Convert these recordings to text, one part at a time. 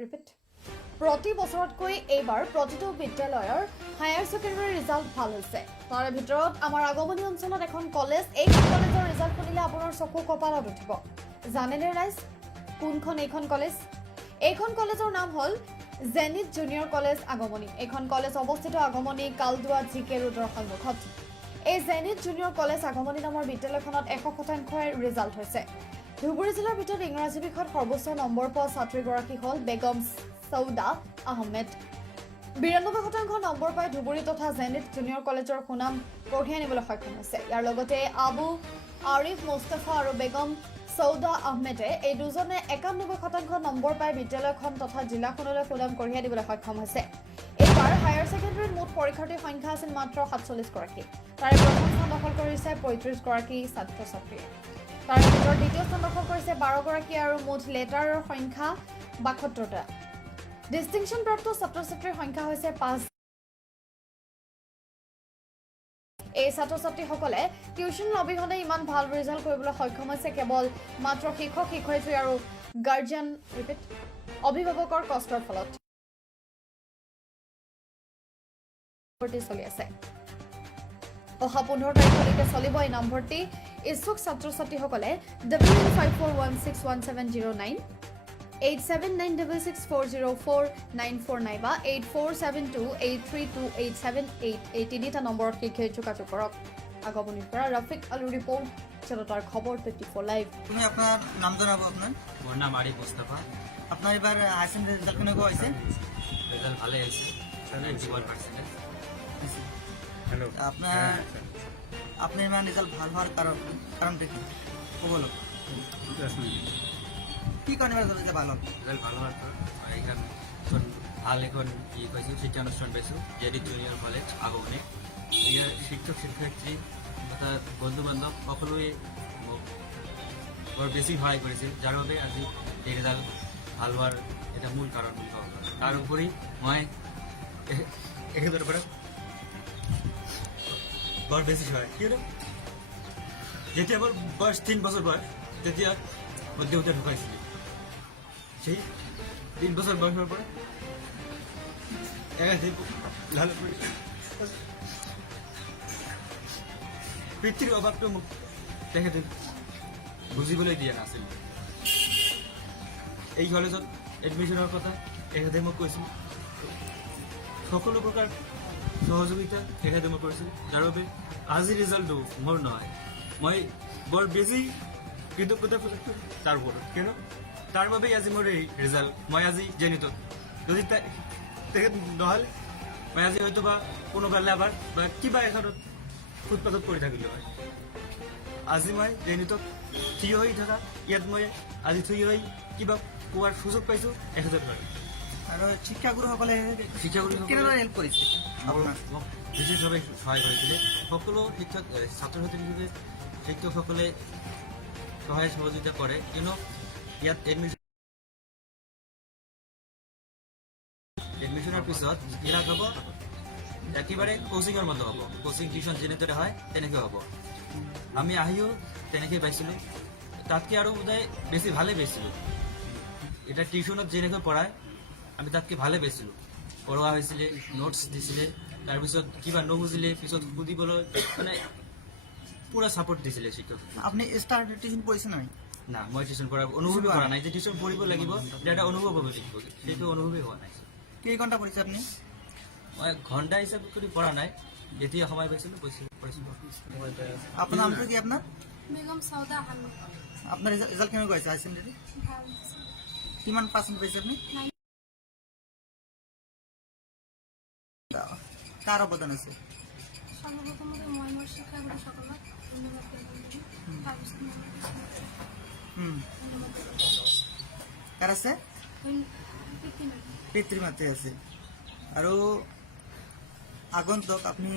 Repeat প্ৰতি বছৰতকৈ এইবাৰ প্ৰতিটো বিদ্যালয়ৰ হায়াৰ ছেকেণ্ডাৰী ৰিজাল্ট ভাল হৈছে। তাৰে ভিতৰত আমাৰ আগমনী অঞ্চলত এখন কলেজ, এই কলেজৰ ৰিজাল্ট শুনিলে আপোনাৰ চকু কপালত উঠিব। জানেনে ৰাইজ কোনখন এইখন কলেজ? এইখন কলেজৰ নাম হ'ল জেনিথ জুনিয়ৰ কলেজ আগমনী। এইখন কলেজ অৱস্থিত আগমনী কালদুৱা জিকে ৰোডৰ সন্মুখত। এই জেনিথ জুনিয়ৰ কলেজ আগমনী নামৰ বিদ্যালয়খনত 100% ৰিজাল্ট হৈছে। ধুবুৰী জিলাৰ ভিতৰত ইংৰাজী বিষয়ত সৰ্বোচ্চ নম্বৰ পোৱা ছাত্ৰীগৰাকী হ'ল বেগম চৌদা আহমেদ। 92% নম্বৰ পাই ধুবুৰী তথা জেনিথ জুনিয়ৰ কলেজৰ সুনাম কঢ়িয়াই আনিবলৈ সক্ষম হৈছে। ইয়াৰ লগতে আবু আৰিফ মুস্তাফা আৰু বেগম চৌদা আহমেদে এই দুজনে 91% নম্বৰ পাই বিদ্যালয়খন তথা জিলাখনলৈ সুনাম কঢ়িয়াই দিবলৈ সক্ষম হৈছে। এইবাৰ হায়াৰ ছেকেণ্ডেৰীত মুঠ পৰীক্ষাৰ্থীৰ সংখ্যা আছিল মাত্ৰ 47 গৰাকী। তাৰে প্ৰথম স্থান দখল কৰিছে 35 গৰাকী ছাত্ৰ ছাত্ৰীয়ে। তাৰে ভিতৰত দ্বিতীয় স্থান দখল কৰিছে 12 গৰাকী আৰু মুঠ লেটাৰৰ সংখ্যা 72টা। ডিষ্টিংশ্যন প্ৰাপ্ত ছাত্ৰ ছাত্ৰীৰ সংখ্যা হৈছে 5। এই ছাত্ৰ ছাত্ৰীসকলে টিউশ্যন অবিহনে ইমান ভাল ৰিজাল্ট কৰিবলৈ সক্ষম হৈছে কেৱল মাত্ৰ শিক্ষক শিক্ষয়িত্ৰী আৰু গাৰ্জিয়ান অভিভাৱকৰ কষ্টৰ ফলত। চলি আছে অহা 15 তাৰিখলৈকে চলিব এই নামভৰ্তি। ইচ্ছুক ছাত্ৰ ছাত্ৰীসকলে 8854161709 8796640494 নাইবা 8472832878 এই তিনিটা নম্বৰত শিক্ষাই যোগাযোগ কৰক। আগমনীৰ পৰা ৰাফিক আলু ৰিপৰ্ট, জনতাৰ খবৰ 24 লাইভ। তুমি আপনাৰ নাম জানাবো আপনাৰ? মোৰ নাম আৰিফ মুস্তাফা। আপনাৰ এবাৰ আইসেন ৰেজাল্ট কেনেকুৱা হৈছে? রেজাল্ট ভালো হয়েছে 91%। হ্যালো আপনার আপনি ইমান রেজাল্ট ভাল হওয়ার কারণটা কি বলো? কি কারণে রেজাল্ট যে ভালো? রেজাল্ট ভালো হওয়ার পর এখানে ভাল এখন কি পাইছো শিক্ষানুষ্ঠান পাইছো জেনিথ জুনিয়র কলেজ আগমনে। ইয়াৰ শিক্ষক শিক্ষয়িত্ৰী তথা বন্ধু বান্ধৱ সকলোৱে মোক বৰ বেছি সহায় কৰিছে, যাৰ বাবে আজি এই ৰেজাল্ট ভাল হোৱাৰ এটা মূল কাৰণ বুলি ক'ব পাৰোঁ। তাৰ উপৰি মই এখেতৰ পৰা বৰ বেছি সহায়, কিয়নো যেতিয়া মোৰ বয়স 3 বছৰ বয়স তেতিয়া মধ্যমতে ঢুকাইছিলে। সেই 3 বছৰ বয়সেৰ পৰে পিতৃৰ অভাৱটো মোক তেখেতে বুজিবলৈ দিয়া নাছিল। এই কলেজত এডমিশ্যনৰ কথা তেখেতে মোক কৈছিল, সকলো প্ৰকাৰ সহযোগিতা তেখেতে মোক কৰিছিল, যাৰ বাবে আজি ৰিজাল্টটো মোৰ নহয়। মই বৰ বেছি কৃতজ্ঞতা প্ৰকাশ কৰোঁ তাৰ ওপৰত, কিয়নো তাৰ বাবেই আজি মোৰ এই ৰিজাল্ট। মই আজি জেনিথত যদি তেখেত নহ'লে মই আজি হয়তো বা কোনোবা লেবাৰ বা কিবা এখনত ফুটপাথত পৰি থাকিলোঁ হয়। আজি মই জেনিথত থিয় হৈ থকা, ইয়াত মই আজি থিয় হৈ কিবা কোৱাৰ সুযোগ পাইছোঁ এখেতৰ কাৰণে। আৰু শিক্ষাগুৰুসকলে কেনেদৰে হেল্প কৰিছে আপোনাক? মোক বিশেষভাৱে সহায় কৰিছিলে। সকলো শিক্ষক ছাত্ৰ ছাত্ৰীৰ শিক্ষকসকলে সহায় সহযোগিতা কৰে, কিয়নো ইয়াত এডমিশ্যনৰ পিছত ইয়াত হ'ব একেবাৰে কোচিঙৰ মতো হ'ব। কোচিং টিউশ্যন যেনেদৰে হয় তেনেকৈ হ'ব। আমি আহিও তেনেকৈ পাইছিলোঁ, তাতকৈ আৰু বোধহয় বেছি ভালেই পাইছিলোঁ। এতিয়া টিউশ্যনত যেনেকৈ পঢ়ায় আমি তাতকৈ ভালে পাইছিলোঁ। পঢ়োৱা হৈছিলে, নোটছ দিছিলে, তাৰপিছত কিবা নুবুজিলে পিছত সুধিবলৈ মানে পুৰা ছাপোৰ্ট দিছিলে শিক্ষক। আপুনি ষ্টাৰ টিউশ্যন পঢ়িছে নাই? না, মই টিউশ্যন পঢ়া অনুভৱেই কৰা নাই যে টিউশ্যন পঢ়িব লাগিব, এটা অনুভৱ হ'ব লাগিব, সেইটো অনুভৱেই হোৱা নাই। কেই ঘণ্টা পঢ়িছে আপুনি? মই ঘণ্টা হিচাপে কৰি পঢ়া নাই, যেতিয়া সময় পাইছিলোঁ পঢ়িছিলোঁ। আপোনাৰ নামটো কি আপোনাৰ? বেগম চৌদা আহমেদ। আপোনাৰ ৰিজাল্ট কেনেকুৱা হৈছে হাই ছেকেণ্ডেৰী? ভাল হৈছে। কিমান পাৰ্চেণ্ট পাইছে আপুনি? কাৰ অৱদান আছে? সৰ্বপ্ৰথমত মই মোৰ শিক্ষাগুৰুসকলক ধন্যবাদ জ্ঞাপন কৰিম। তাৰপিছত মই কাৰ আছে? পিতৃ মাতৃ আছে। আৰু আগন্তুক আপুনি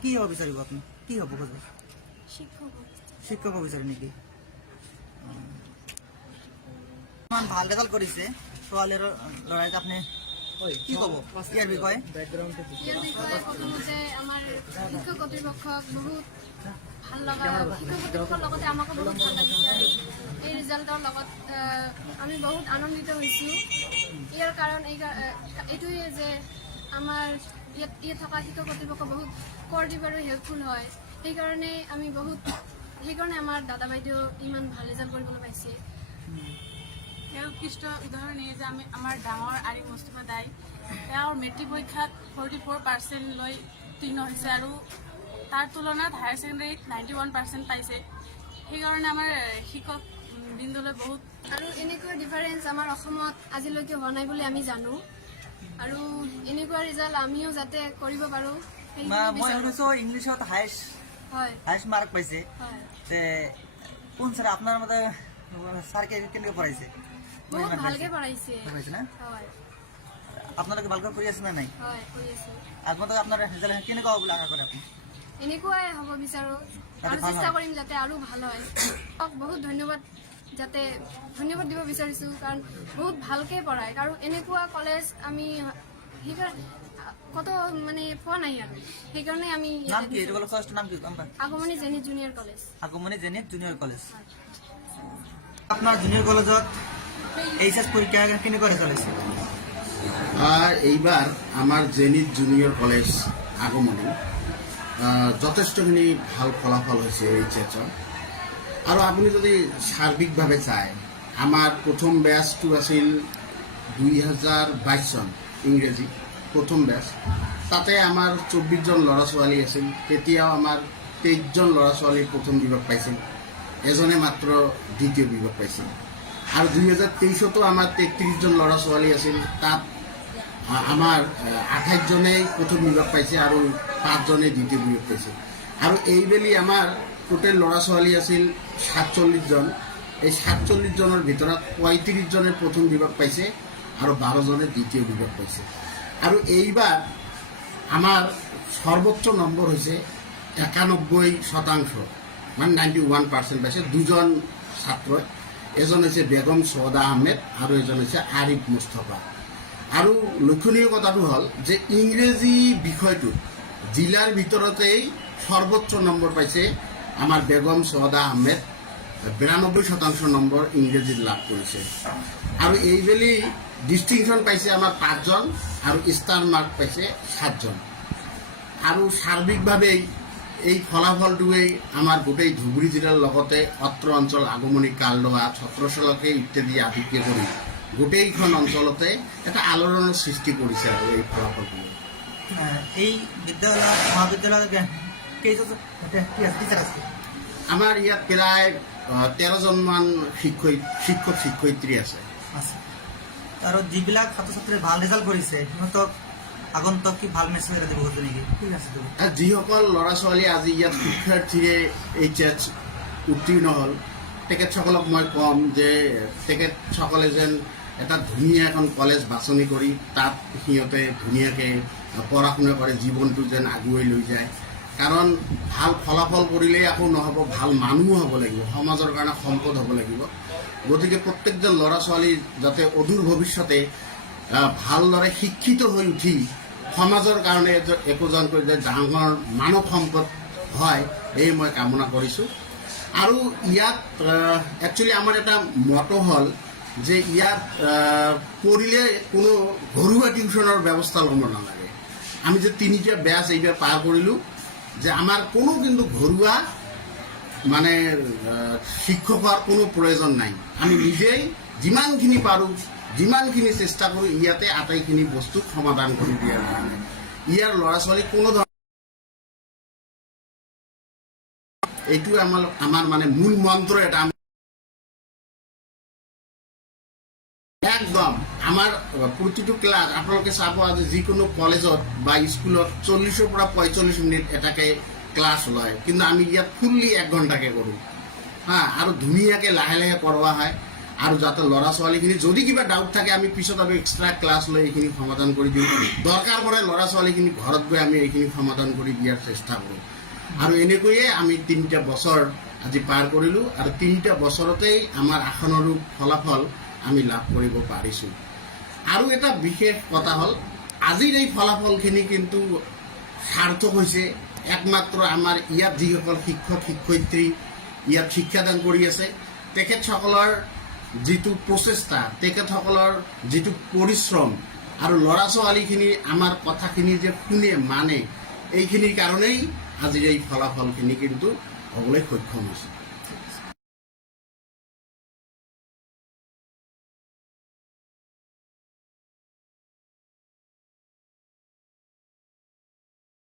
কি হ'ব বিচাৰিব? আপুনি কি হ'ব খোজে? শিক্ষক হ'ব বিচাৰে নেকি? ইমান ভাল ৰেজাল্ট কৰিছে ছোৱালীৰ ল'ৰাই, আপুনি কি ক'ব ইয়াৰ বিষয়ে? প্ৰথমতে আমাৰ শিক্ষক কৰ্তৃপক্ষক বহুত ভাল লগা, শিক্ষক কৰ্তৃপক্ষৰ লগতে আমাকো বহুত ভাল লাগিছে। এই ৰিজাল্টৰ লগত আমি বহুত আনন্দিত হৈছোঁ। ইয়াৰ কাৰণ এইটোৱে যে আমাৰ ইয়াত থকা শিক্ষক কৰ্তৃপক্ষ বহুত কোঅৰ্ডিনেটিভ আৰু হেল্পফুল হয়। সেইকাৰণে আমাৰ দাদা বাইদেউ ইমান ভাল ৰিজাল্ট কৰিবলৈ পাইছে। ইয়াৰ উৎকৃষ্ট উদাহৰণ এই যে আমাৰ ডাঙৰ আৰিফ মুস্তফা দাই তেওঁৰ মেট্ৰিক পৰীক্ষাত 44% লৈ উত্তীৰ্ণ হৈছে আৰু তাৰ তুলনাত হায়াৰ ছেকেণ্ডেৰীত 91% পাইছে। সেইকাৰণে আমাৰ শিক্ষক বৃন্দলৈ বহুত আৰু এনেকুৱা ডিফাৰেঞ্চ আমাৰ অসমত আজিলৈকে হোৱা নাই বুলি আমি জানো আৰু এনেকুৱা ৰিজাল্ট আমিও যাতে কৰিব পাৰোঁ মই শুনিছো ইংলিছত হাইষ্ট মাৰ্ক পাইছে। কোন ছাৰ আপোনাৰ মতে ছাৰ কেনেকৈ পঢ়াইছে? বহুত ভালকে পঢ়াইছে না? হয় আপোনালোকে ভালকৈ কৰি আছে নে নাই? হয় কৰি আছো। আগন্তুক আপোনাৰ ৰিজাল্ট কেনেকুৱা হ'ব বুলি আশা কৰে আপুনি? এনেকুৱাই হ'ব বিচাৰোঁ আৰু চেষ্টা কৰিম যাতে আৰু ভাল হয়। বহুত ধন্যবাদ দিব বিচাৰিছোঁ কাৰণ বহুত ভালকৈ পঢ়ায় আৰু এনেকুৱা কলেজ আমি কত মানে পোৱা নাই আৰু সেইকাৰণে আমি নাম কি এইটো কলেজৰ নাম কি? আগমনী জেনিথ জুনিয়ৰ কলেজ। আগমনী জেনিথ জুনিয়ৰ কলেজ। আপনাৰ জুনিয়ৰ কলেজত এইচএস পৰীক্ষা কেনেকুৱা চলিছে? এইবাৰ আমাৰ জেনিথ জুনিয়ৰ কলেজ আগমনী যথেষ্টখিনি ভাল ফলাফল হৈছে এইচএছৰ। আৰু আপুনি যদি সাৰ্বিকভাৱে চায় আমাৰ প্ৰথম বেচটো আছিল 2022 চন ইংৰাজী প্ৰথম বেচ। তাতে আমাৰ 24জন ল'ৰা ছোৱালী আছিল। তেতিয়াও আমাৰ 23জন ল'ৰা ছোৱালী প্ৰথম বিভাগ পাইছিল, এজনে মাত্ৰ দ্বিতীয় বিভাগ পাইছিল। আৰু 2023তো আমাৰ 33জন ল'ৰা ছোৱালী আছিল। তাত আমাৰ 28জনেই প্ৰথম বিভাগ পাইছে আৰু 5জনে দ্বিতীয় বিভাগ পাইছে। আৰু এইবেলি আমাৰ টোটেল ল'ৰা ছোৱালী আছিল 47জন। এই 47জনৰ ভিতৰত 35জনে প্ৰথম বিভাগ পাইছে আৰু 12জনে দ্বিতীয় বিভাগ পাইছে। আৰু এইবাৰ আমাৰ সৰ্বোচ্চ নম্বৰ হৈছে 91%, মানে 91% পাইছে দুজন ছাত্ৰ। এজন হৈছে বেগম চৌদা আহমেদ আৰু এজন হৈছে আৰিফ মুস্তফা। আৰু লক্ষণীয় কথাটো হ'ল যে ইংৰাজী বিষয়টোত জিলাৰ ভিতৰতেই সৰ্বোচ্চ নম্বৰ পাইছে আমাৰ বেগম চৌদা আহমেদ। 92% নম্বৰ ইংৰাজীত লাভ কৰিছে। আৰু এইবেলি ডিষ্টিংশ্যন পাইছে আমাৰ 5জন আৰু ষ্টাৰ মাৰ্ক পাইছে 7জন। আৰু সাৰ্বিকভাৱে এই ফলাফলটোৱেই আমাৰ গোটেই ধুবুৰী জিলাৰ লগতে অত্ৰ অঞ্চল আগমনী কালদোৱা ছত্ৰশালকে ইত্যাদি আদিকে কৰি গোটেইখন অঞ্চলতে এটা আলোড়নৰ সৃষ্টি কৰিছে আৰু এই ফলাফলটোৱে। এই বিদ্যালয় মহাবিদ্যালয়ত কেইজন টিচাৰ আছে? আমাৰ ইয়াত প্ৰায় 13জনমান শিক্ষক শিক্ষয়িত্ৰী আছে। আৰু যিবিলাক ছাত্ৰ ছাত্ৰীয়ে ভাল ৰিজাল্ট কৰিছে সিহঁতক আগন্তক কি ভাল মেছেজ এটা দিব খোজে নেকি? ঠিক আছে। যিসকল ল'ৰা ছোৱালী আজি ইয়াত শিক্ষাৰ্থীৰে এইচএছ উত্তীৰ্ণ হ'ল তেখেতসকলক মই ক'ম যে তেখেতসকলে যেন এটা ধুনীয়া এখন কলেজ বাছনি কৰি তাত সিহঁতে ধুনীয়াকৈ পঢ়া শুনা কৰে, জীৱনটো যেন আগুৱাই লৈ যায়। কাৰণ ভাল ফলাফল কৰিলেই আকৌ নহ'ব, ভাল মানুহো হ'ব লাগিব, সমাজৰ কাৰণে সম্পদ হ'ব লাগিব। গতিকে প্ৰত্যেকজন ল'ৰা ছোৱালী যাতে অদূৰ ভৱিষ্যতে ভালদৰে শিক্ষিত হৈ উঠি সমাজৰ কাৰণে একোজনকৈ যে ডাঙৰ মানৱ সম্পদ হয় এই মই কামনা কৰিছোঁ। আৰু ইয়াত একচুৱেলি আমাৰ এটা মটো হ'ল যে ইয়াত পঢ়িলে কোনো ঘৰুৱা টিউশ্যনৰ ব্যৱস্থা ল'ব নালাগে। আমি যে 3টা বেচ এইবাৰ পাৰ কৰিলোঁ যে আমাৰ কোনো কিন্তু ঘৰুৱা মানে শিক্ষকৰ কোনো প্ৰয়োজন নাই। আমি নিজেই যিমানখিনি পাৰোঁ যিমানখিনি চেষ্টা কৰোঁ ইয়াতে আটাইখিনি বস্তুক সমাধান কৰি দিয়াৰ কাৰণে। ইয়াৰ ল'ৰা ছোৱালী কোনো ধৰণৰ এইটোৱে আমাৰ মানে মূল মন্ত্ৰ এটা। একদম আমাৰ প্ৰতিটো ক্লাছ আপোনালোকে চাব আজি যিকোনো কলেজত বা স্কুলত 40ৰ পৰা 45 মিনিট এটাকে ক্লাছ লয়, কিন্তু আমি ইয়াত ফুল্লি 1 ঘণ্টাকৈ কৰোঁ আৰু ধুনীয়াকৈ লাহে লাহে পঢ়োৱা হয়। আৰু যাতে ল'ৰা ছোৱালীখিনি যদি কিবা ডাউট থাকে আমি পিছত আৰু এক্সট্ৰা ক্লাছ লৈ এইখিনি সমাধান কৰি দিওঁ। দৰকাৰ পৰে ল'ৰা ছোৱালীখিনি ঘৰত গৈ আমি এইখিনি সমাধান কৰি দিয়াৰ চেষ্টা কৰোঁ। আৰু এনেকৈয়ে আমি 3টা বছৰ আজি পাৰ কৰিলোঁ আৰু 3টা বছৰতেই আমাৰ আশানুৰূপ ফলাফল আমি লাভ কৰিব পাৰিছোঁ। আৰু এটা বিশেষ কথা হ'ল আজিৰ এই ফলাফলখিনি কিন্তু সাৰ্থক হৈছে একমাত্ৰ আমাৰ ইয়াত যিসকল শিক্ষক শিক্ষয়িত্ৰী ইয়াত শিক্ষাদান কৰি আছে তেখেতসকলৰ যিটো প্ৰচেষ্টা, তেখেতসকলৰ যিটো পৰিশ্ৰম আৰু ল'ৰা ছোৱালীখিনি আমাৰ কথাখিনি যে শুনে মানে, এইখিনিৰ কাৰণেই আজিৰ এই ফলাফলখিনি কিন্তু হ'বলৈ সক্ষম হৈছে।